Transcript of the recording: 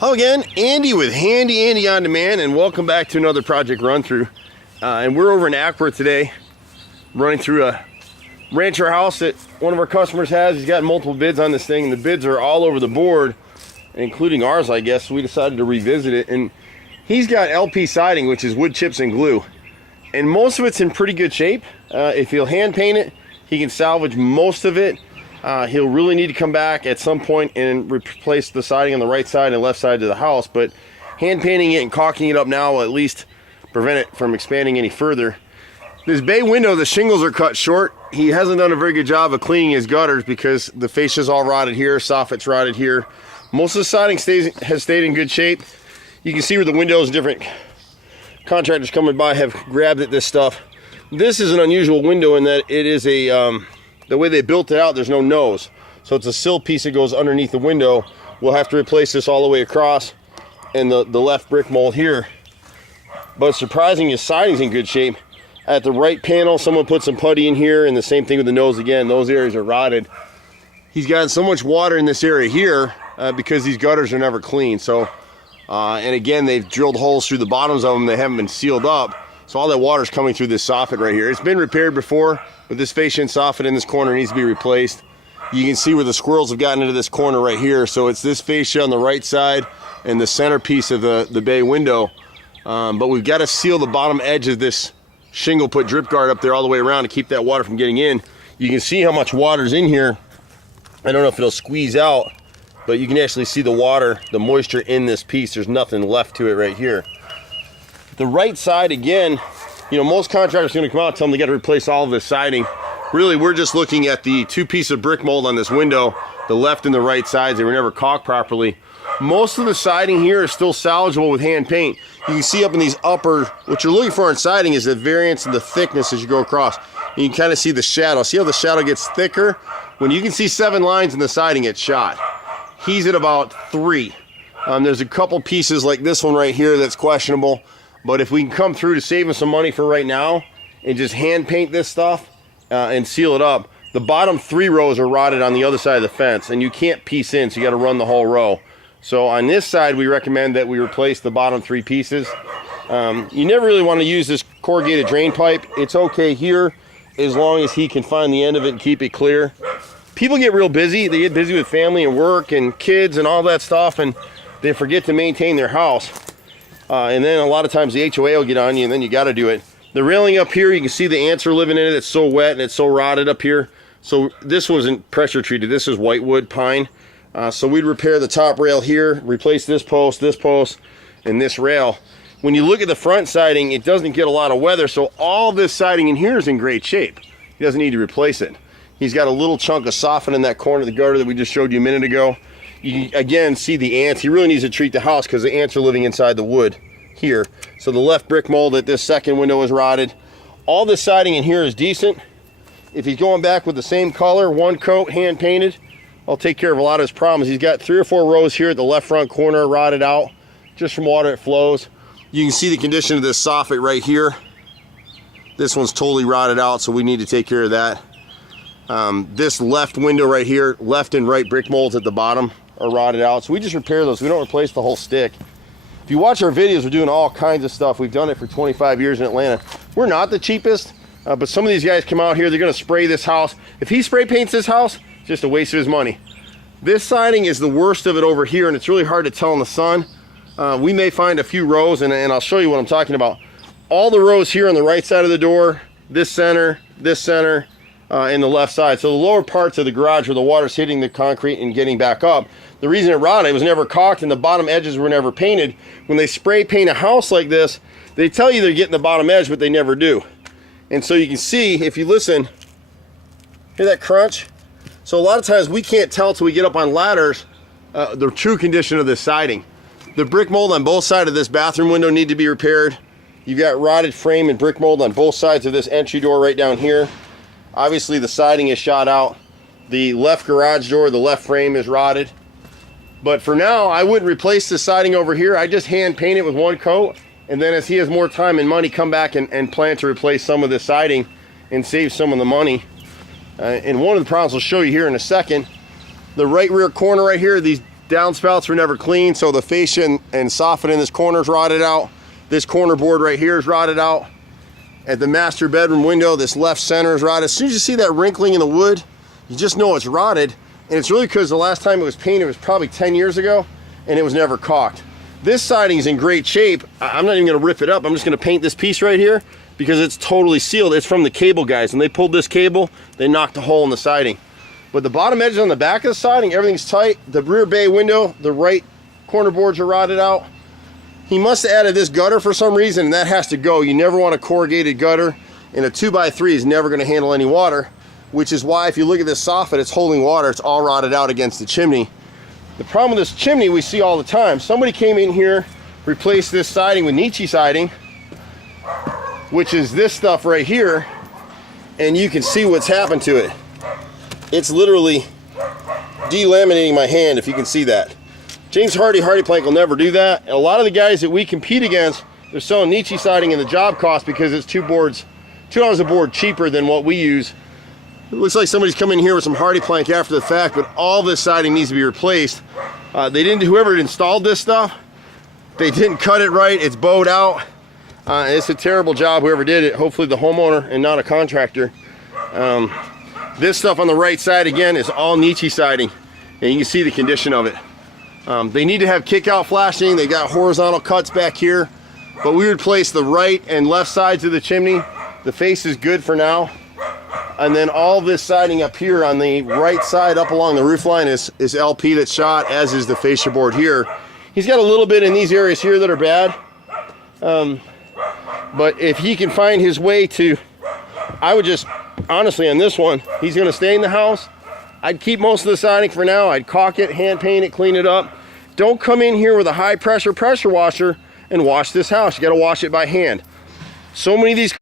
Hello again, Andy with Handy Andy On Demand, and welcome back to another project run through. And we're over in Acworth today, running through a rancher house that one of our customers has. He's got multiple bids on this thing, and the bids are all over the board, including ours, I guess. So we decided to revisit it, and he's got LP siding, which is wood chips and glue, and most of it's in pretty good shape. If he'll hand paint it, he can salvage most of it. He'll really need to come back at some point and replace the siding on the right side and left side of the house, but hand painting it and caulking it up now will at least prevent it from expanding any further. This bay window, the shingles are cut short. He hasn't done a very good job of cleaning his gutters because the fascia's all rotted here, soffit's rotted here. Most of the siding has stayed in good shape. You can see where the windows, different contractors coming by have grabbed at this stuff. This is an unusual window in that it is a the way they built it out, there's no nose. So it's a sill piece that goes underneath the window. We'll have to replace this all the way across, and the left brick mold here. But surprising, his siding's in good shape. At the right panel, someone put some putty in here, and the same thing with the nose again. Those areas are rotted. He's got so much water in this area here because these gutters are never clean. So, and again, they've drilled holes through the bottoms of them. They haven't been sealed up. So all that water's coming through this soffit right here. It's been repaired before, but this fascia and soffit in this corner needs to be replaced. You can see where the squirrels have gotten into this corner right here. So it's this fascia on the right side and the centerpiece of the bay window. But we've got to seal the bottom edge of this shingle, put drip guard up there all the way around to keep that water from getting in. You can see how much water's in here. I don't know if it'll squeeze out, but you can actually see the water, the moisture in this piece. There's nothing left to it right here. The right side, again, you know, most contractors are going to come out and tell them they got to replace all of this siding. Really, we're just looking at the two pieces of brick mold on this window, the left and the right sides. They were never caulked properly. Most of the siding here is still salvageable with hand paint. You can see up in these upper, what you're looking for in siding is the variance in the thickness as you go across. You can kind of see the shadow. See how the shadow gets thicker? When you can see 7 lines in the siding, it's shot. He's at about 3. There's a couple pieces like this one right here that's questionable. But if we can come through to save us some money for right now and just hand paint this stuff and seal it up, the bottom 3 rows are rotted on the other side of the fence, and you can't piece in, so you got to run the whole row. So on this side, we recommend that we replace the bottom 3 pieces. You never really want to use this corrugated drain pipe. It's okay here as long as he can find the end of it and keep it clear. People get real busy. They get busy with family and work and kids and all that stuff, and they forget to maintain their house. And then a lot of times the HOA will get on you, and then you got to do it. The railing up here, you can see the ants are living in it. It's so wet and it's so rotted up here. So this wasn't pressure treated. This is whitewood pine. So we'd repair the top rail here, replace this post, and this rail. When you look at the front siding, it doesn't get a lot of weather, so all this siding in here is in great shape. He doesn't need to replace it. He's got a little chunk of soffit in that corner of the gutter that we just showed you a minute ago. You can, again, see the ants. He really needs to treat the house because the ants are living inside the wood here. So the left brick mold at this second window is rotted. All the siding in here is decent. If he's going back with the same color, 1 coat, hand painted, I'll take care of a lot of his problems. He's got 3 or 4 rows here at the left front corner rotted out just from water that flows. You can see the condition of this soffit right here. This one's totally rotted out, so we need to take care of that. This left window right here, left and right brick molds at the bottom are rotted out, so we just repair those. We don't replace the whole stick. If you watch our videos, we're doing all kinds of stuff. We've done it for 25 years in Atlanta. We're not the cheapest, but some of these guys come out here, they're going to spray this house. If he spray paints this house, it's just a waste of his money. This siding is the worst of it over here, and it's really hard to tell in the sun. We may find a few rows, and I'll show you what I'm talking about. All the rows here on the right side of the door, this center, and the left side. So the lower parts of the garage where the water's hitting the concrete and getting back up. The reason it rotted, it was never caulked and the bottom edges were never painted. When they spray paint a house like this, they tell you they're getting the bottom edge, but they never do. And so you can see, if you listen, hear that crunch? So a lot of times we can't tell till we get up on ladders the true condition of this siding. The brick mold on both sides of this bathroom window need to be repaired. You've got rotted frame and brick mold on both sides of this entry door right down here. Obviously the siding is shot out. The left garage door, the left frame is rotted. But for now, I wouldn't replace the siding over here. I just hand paint it with 1 coat. And then as he has more time and money, come back and plan to replace some of the siding and save some of the money. And one of the problems I'll show you here in a second, the right rear corner right here, these Downspouts were never clean, so the fascia and soffit in this corner is rotted out. This corner board right here is rotted out. At the master bedroom window, this left center is rotted. As soon as you see that wrinkling in the wood, you just know it's rotted. And it's really because the last time it was painted was probably 10 years ago, and it was never caulked. This siding is in great shape. I'm not even gonna rip it up. I'm just gonna paint this piece right here because it's totally sealed. It's from the cable guys. When they pulled this cable, they knocked a hole in the siding. But the bottom edges on the back of the siding, everything's tight. The rear bay window, the right corner boards are rotted out. He must have added this gutter for some reason, and that has to go. You never want a corrugated gutter, and a 2x3 is never gonna handle any water, which is why if you look at this soffit, it's holding water. It's all rotted out against the chimney. The problem with this chimney we see all the time. Somebody came in here, replaced this siding with Nichi siding, which is this stuff right here, and you can see what's happened to it. It's literally delaminating my hand, if you can see that. James HandyPlank will never do that. And a lot of the guys that we compete against, they're selling Nichi siding in the job cost because it's $2 a board cheaper than what we use. It looks like somebody's come in here with some HandyPlank after the fact, but all this siding needs to be replaced. Whoever installed this stuff, they didn't cut it right. It's bowed out. It's a terrible job, whoever did it. Hopefully the homeowner and not a contractor. This stuff on the right side, again, is all Nichi siding, and you can see the condition of it. They need to have kick-out flashing. They got horizontal cuts back here, but we replaced the right and left sides of the chimney. The face is good for now. And then all this siding up here on the right side up along the roof line is LP that's shot, as is the fascia board here. He's got a little bit in these areas here that are bad. But if he can find his way to, I would just, honestly on this one, he's gonna stay in the house. I'd keep most of the siding for now. I'd caulk it, hand paint it, clean it up. Don't come in here with a high pressure washer and wash this house. You gotta wash it by hand. So many of these